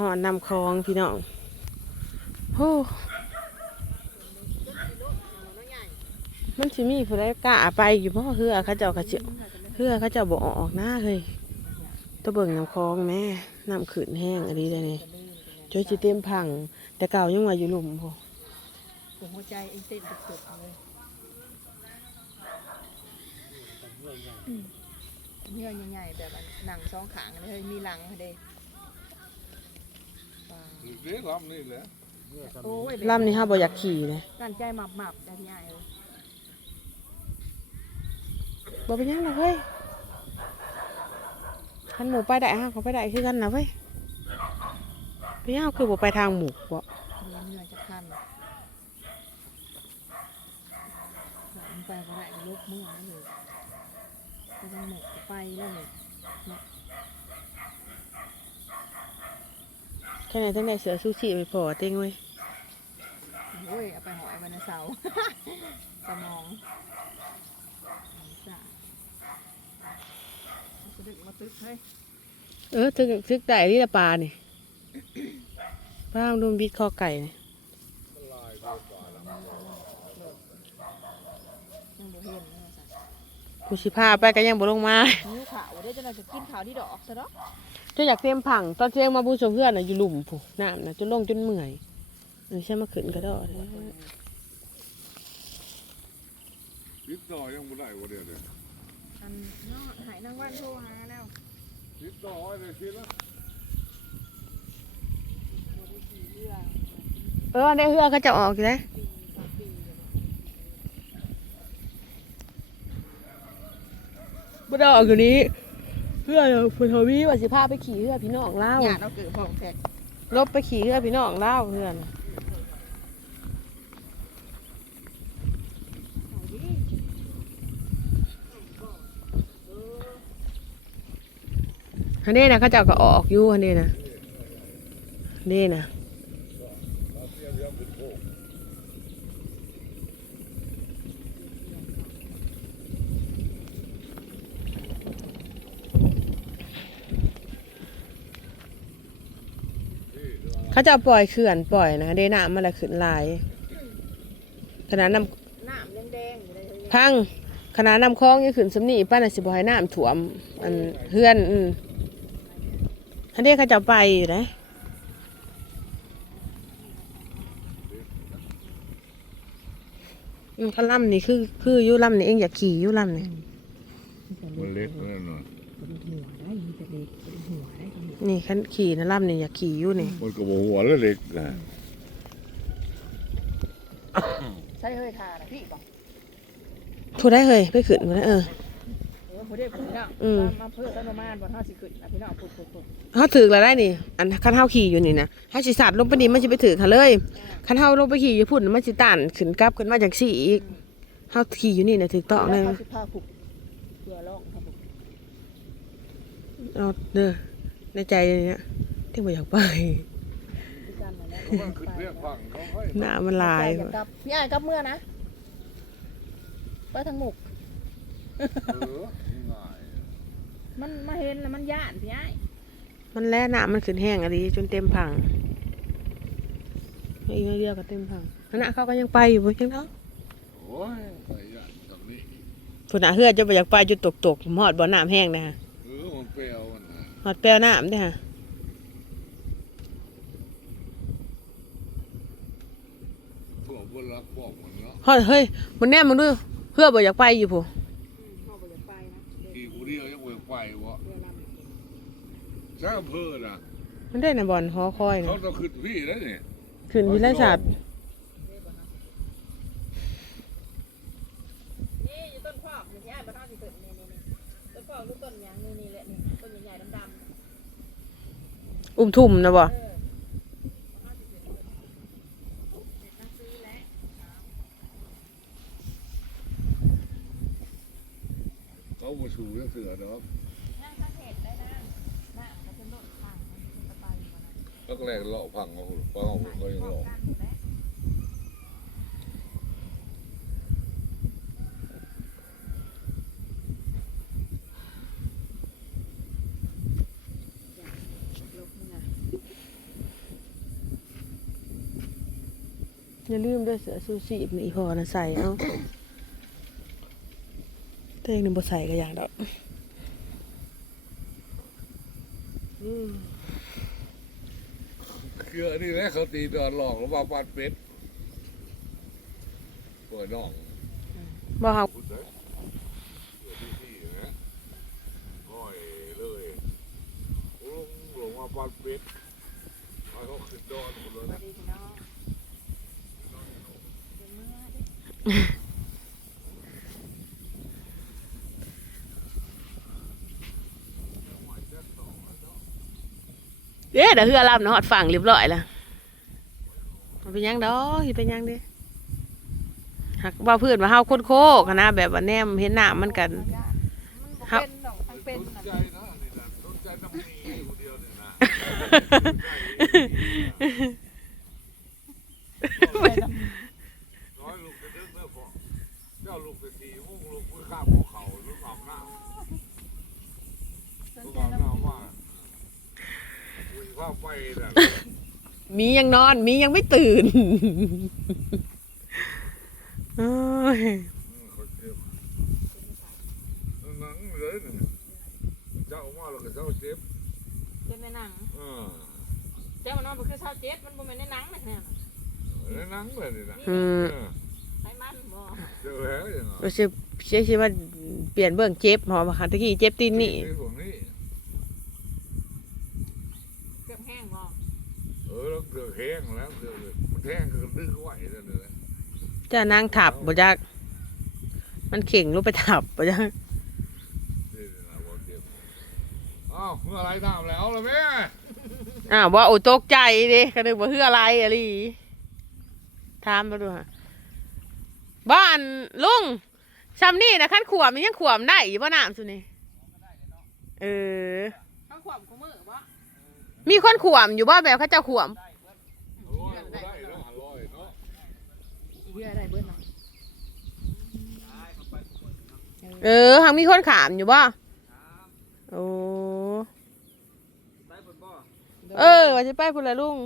หอนนำคลองพี่น้องโอ้มันสิมีผู้ใดกล้าไปอยู่เพราะเฮือเขาเจ้ากระเจียวเฮือเขาเจ้าบ่ออกหน้าเลยตัวเบิ่งน้ำคลองแม่น้ำขืนแห้งอันนี้เลยนี่จอยจิเต็มพัง แต่เก่ายังว่าอยู่หลุมพอผมหัวใจเองเต้นสุดๆเลยเนื้อใหญ่ๆแบบอันหนังสองขางเลยเฮ้ยมีหลังเด้ว้าว เด็กลำนี่แหละโอ้ยลำนี้ห้าบอยากขี่เลยกันใจหมับๆได้พี่ไอ้เอ้ยบ่เป็นยังนะเว้ยคันหมูไปได้ฮะเขาไปได้คือกันนะเว้ยพี่เอาคือบ่ไปทางหมูบ่เนื้อเนื้อจะคันไปก็ได้ลูกเมื่อนั่นเลยไปทางหมกก็ไปแล้วเลย แค่ไหนตั้งแต่เสือซูชิไปพอเต็งเว้ยโอ้ยเอาไปหอยวันเสาร์สมองจ้ะสะดึกมาตึกเฮ้ยเออถึกถึกได้นี่ละปลานี่ป้าดูบิดคอไก่นี่ยังบ่เห็นเนาะจ้ะกูสิพาไปก็ยังบ่ลงมานิ้วขาวได้จะน่าจะกินขาวที่ดอกซะเนาะ จนอยากเต็มผังตอนเที่ยงมาบูชมเพื่อนน่ะอยู่หลุมผู้น้ำน่ะจนลงจนเมื่อยเออใช่มาขึ้นก็ได้ติดต่อยังบ่ได้บ่เดียวเดียวอันเนาะหายนางวันโทรหาแล้วติดต่อไว้เลยคิดแล้วเออได้เฮือก็จะออกอยู่เลยบ่ได้ออกอยู่นี้เพื่อนเพื่อนเขามีว่าสิพาไปขี่เรือพี่น้องเล่าหยาดเราเกิดของแฟกลบไปขี่เรือพี่น้องเล่าเพื่อนอันนี้นะเขาเจ้าก็ออกอยู่อันนี้นะนี่นะ เขาจะเอาปล่อยเขื่อนปล่อยนะเดน้ำมันละขึ้นหลายขนาดน้ำน้ำแดงๆอยู่เลยเฮ้ยพังขนาดน้ำคลองยังขึ้นสำนีป้าน่ะสิบ่ให้น้ำถ่วม อันเฮือนอืมอันนี้เขาจะเอาไปอยู่นะอืมเขาล่ำนี่คือ คืออยู่ล่ำนี่เองอยากขี่อยู่ล่ำนี่ มันเล็กนั่นน่ะหัวได้มีแต่เด็กหัวได้ นี่ขันขี่นะล่ำนี่อยากขี่อยู่นี่มันก็บ่หัวแล้วเล็กนะใช่เฮ้ยทานะพี่บอกพูดได้เลยไปขึ้นมาแล้วเออเออผู้เด็กผู้นี้เนาะอืมมาเพื่อต้นประมาณบนห้าสิขึ้นนะพี่น้องปุ๊บปุ๊บปุ๊บเขาถือแล้วได้นี่ อันคันเท้าขี่อยู่นี่นะถ้าสิสัตว์ลงไปนี่มันจะไปถือเขาเลยคันเท้าลงไปขี่อยู่พุ่นมันจะตันขึ้นกลับขึ้นมาจากสี่อีกเท้าขี่อยู่นี่นะถือต้องเลยแล้วสิพาผูกเพื่อล่องครับผมเอาเด้อ ในใจเนี่ยที่บ่อยากไปพี่กันนะก็มันขึ้นเรียกฟังเขาให้หน้ามันลายอยากกลับพี่ไอ้ายกลับเมื่อนะไปทางหมกเออง่ายมันมาเห็นแล้วมันย่านพี่ไอ้ายมันแล่หน้ามันขึ้นแห้งอะไรจนเต็มผังอีกนิดเดียวก็เต็มผังขณะเขาก็ยังไปอยู่บ่ยังเนาะโอ้ยใส่ยานตรงนี้พุ่นน่ะเฮือจะบ่อยากไปจุดตกตกๆหอดบ่อน้ำแห้งนะฮะ หอดแปลวน้ำเด้อฮะพวกบ่รักบอกมันเนาะหอดเฮ้ยมันแน่มึงดูเฮือบ่อยากไปอยู่ผู้พ่อบอกจะไปนะเดี๋ยวอีกผู้เดียวยังบ่ไปวะเรือลำใช่อำเภอน่ะมันได้น่ะบ่อนหอคอยเขาน่ะต้องขึ้นพี่แล้วนี่ขึ้นวิไลศาสตร์ นี่อยู่ต้นขอบอยู่ที่ไอ้ายบ้านนอกสิเกิดนี่นี่นี่ต้นขอบหรือต้นหยางนี่นี่แหละนี่ต้นใหญ่ๆดำ อุ้มทุ่มนะบ่ๆเออเขาบ่ชูเรื่องเสือดอกนั่งข้างเห็ดได้นะน่ะมันเป็นต้นทางมันเป็นตะไคร้มันนะแล้วก็แรกเลาะพังเอาฟังเอาก็ยังเลาะกันอยู่แล้วลกนี่นะ อย่าลืมด้วยเสือซูชีพนี่พอนะใส่เอาแต่เองนี่บ่ใส่ก็อย่างดอกอืมคืออันนี้แหละเขาตีดอนหลอกแล้วมาปาดเป็ดเปิดน่องบ่เฮาพูดได้เปิดที่ที่นะก้อยเลยลงลงมาปาดเป็ดเอาเขาขึ้นดอนหมดเลยนะ ดีพี่น้องเดี๋ยวมื่อดิ เด้เดี๋ยวเฮือลำเนาะฮอดฝั่งเรียบร้อยแล้วมันเป็นหยังดอกสิเป็นหยังเด้หักว่าเพื่อนว่าเฮาคนโคกอะนะแบบว่าแนมเห็นหน้ามันกันมันบ่เป็นดอกทั้งเป็น สน น่ะ ใจนะนี่นะสนใจน้ำมีคนเดียวเนี่ยนะน้อยลูกจะดึกเนื้อพอเจ้าลูกจะตีมุ่งลูกมือข้ามหัวเข่าลูกหลับหน้า สน ลูก ใจ หลับห น้ำ น้าว่า วิ่งข้ามไปน่ะมียังนอนมียังไม่ตื่นโอ้ยอืมเขาเจ็บหนังเลยนี่เจ้ามาแล้วก็เจ้าเจ็บเจ็บในหนังเออเจ้ามันนอนบ่คือเช้าเจ็ดมันบ่แม่นในหนังน่ะเนี่ยในหนังเลยนี่นะอืมเออไขมันบ่เจอแล้วยังไงรู้สึกเชื่อชิว่าเปลี่ยนเบื้องเจ็บหอมาคันตะกี้เจ็บตีนนี่พวกนี้ เกือบแห้งบ่ เออ แล้วเกือบแห้งแล้วเกือบมันแห้งก็ดึกไหวแล้วเนี่ยจะนางถับบ่จักมันเข่งลงไปถับบ่จักนี่นะบอกเจ็บอ้าวเมื่อไรทำแล้วล่ะแม่อ้าวว่าโอ้ตกใจดิก็นึกว่าเฮืออะไรอะไรถามมาดูฮะบ้านลุงซ้ำนี่นะขั้นขวมมันยังขวมได้อยู่บ่น้ำสุนี่เออทั้งความกูมือบ่มีคนขวมอยู่บ่แบบเขาเจ้าขวม โอ้ยบ่ได้เนาะอร่อยเนาะ เหี้ยได้เบิดเนาะ เออหังมีคนขามอยู่บ่โอ้เออว่าจะไปพุ่นละลุง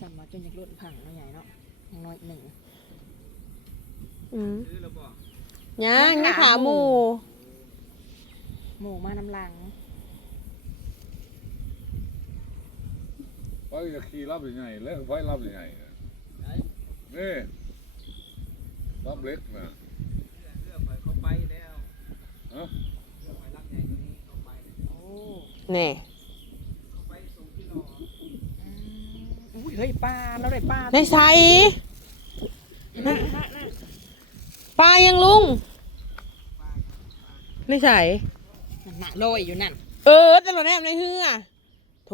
สั่งมาจนอยากลุ่นผังเนาะใหญ่เนาะอย่างน้อยหนึ่งอืมยังยังขาหมู หมูมาน้ำลังไปจะขี่รับยังไงแล้วไปรับยังไงนี่ รับเล็กนะโอ้แน่อุ้ยเฮ้ยปลาเราได้ปลาในใสปลายังลุงในใสหนักลอยอยู่นั่น เออแต่เราแนมในเฮือโถ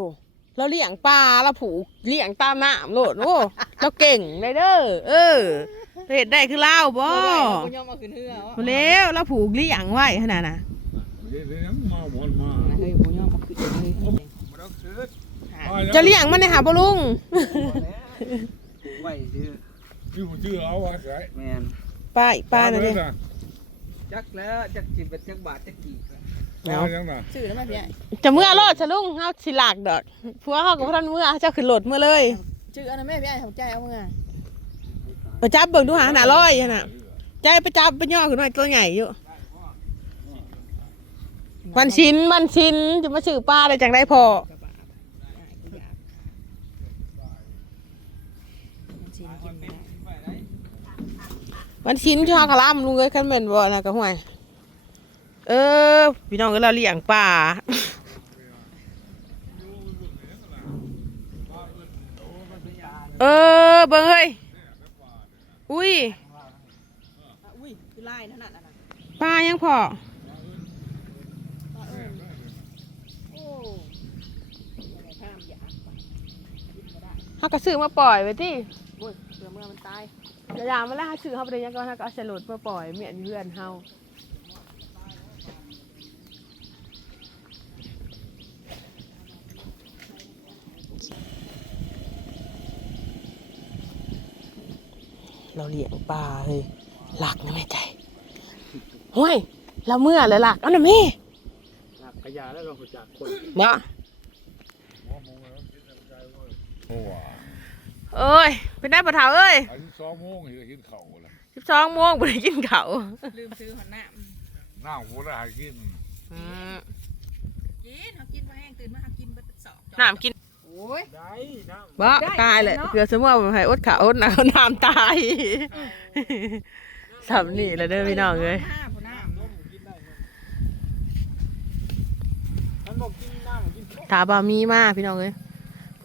เราเลี้ยงปลาเราผูกเลี้ยงตามน้ำโลดโอ้เราเก่งเลยเด้อเออ เห็ดได้คือเล่าวบ่กูยอมเอาขึ้นเหือมาแล้วเราผูกเลี้ยงไว้ขนาดน่ะเฮ้ยยังมาหมดมาเฮ้ยกูยอมเอาขึ้นเลยจะเลี้ยงมันในหาบ่ลุงไว้ชื่อชื่อชื่อเอาไว้ใส่แมนปลาอีกปลาน่ะเด้นะจักแล้วจักสิบเป็นจักบาทจักกี่ปลายังน่ะสื่อแล้วมาพี่จะเมื่อรอดซะลุงเฮาสิลากดอกผัวเฮาก็บ่ทันเมื่อเจ้าขึ้นรถเมื่อเลยชื่ออันนั้นแม่พี่ไอ้ของใจเอาเมื่อ ไปจับเบิ่งดูหาหน้าร้อยหั่นน่ะใจไปจับไปย่อขึ้นหน่อยตัวใหญ่อยู่วันชินวันชินจะมาซื้อปลาได้จังได้พอมันชิ้นชอบกะลำลุงเอ้ยคันแม่นบ่นะกะห่วย เออ พี่น้องก็เราเลี้ยงปลาเออ เบิ่งเฮ้ย อุ้ยอุ้ยคือไล่นั่นน่ะนะปลายังพอโอ้ยข้ามอเขาก็ซื้อมาปล่อยไว้ที่เมื่อมันตายเดี๋ยวๆมาแล้วเขาซื้อเขาไปเลยยังก็เขาก็เอาฉลุดมาปล่อยเมียนเพื่อนเขา เราเลี้ยงปลาเลยหลักนะแม่ใจห้วยเราเมื่อเลยหลักเอาหน่ะแม่หลักขยะแล้วเราจากคนเนาะเอ้ยเป็นได้ปะเถาเอ้ยสิบสองโมงจะกินเข่าเลยวสิบสองโมงไปกินเข่าลืมซื้อหัวหน้าหน้าหัวหน้กินกินเขากินพอแห้งตื่นมาหากินบัดสองน้ำกิน บ้าตายแหละเกือบสมมติว่าให้อดขาอดน้ำน้ำตายสำนี่แล้วเด้อพี่น้องเลยตาบามีมากพี่น้องเลย